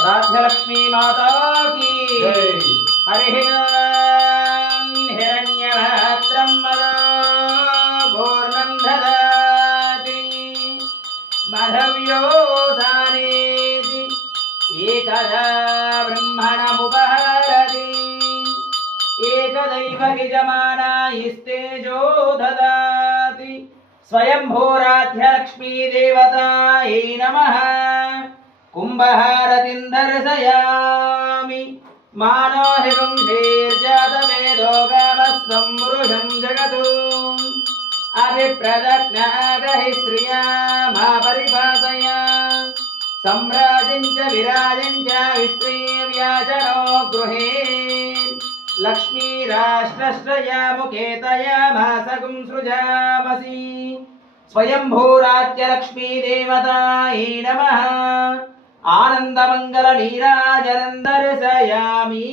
राज्यलक्ष्मी माता की हरिः हिरण्यवस्त्रं मदा पूर्णं ददाति मधव्योसानेति एकदा ब्रह्मणमुपहरति एकदैव यजमानायिस्तेजो ददाति स्वयंभूराध्यलक्ष्मी देवतायै नमः कुम्भहारतिं दर्शयामि मानोहिवं शीर्जातवेदो गामस्वं पुरुषं जगतु अभिप्रदग्नागहि श्रिया मा परिपातय सम्राजं च विराजं च विश्रीव्याचनो गृहे लक्ष्मीराष्ट्रश्रया मुखेतया मासगुं सृजामसि स्वयंभूराज्यलक्ष्मी देवतायै नमः आनंदमंगल नीराजनं दर्शयामि।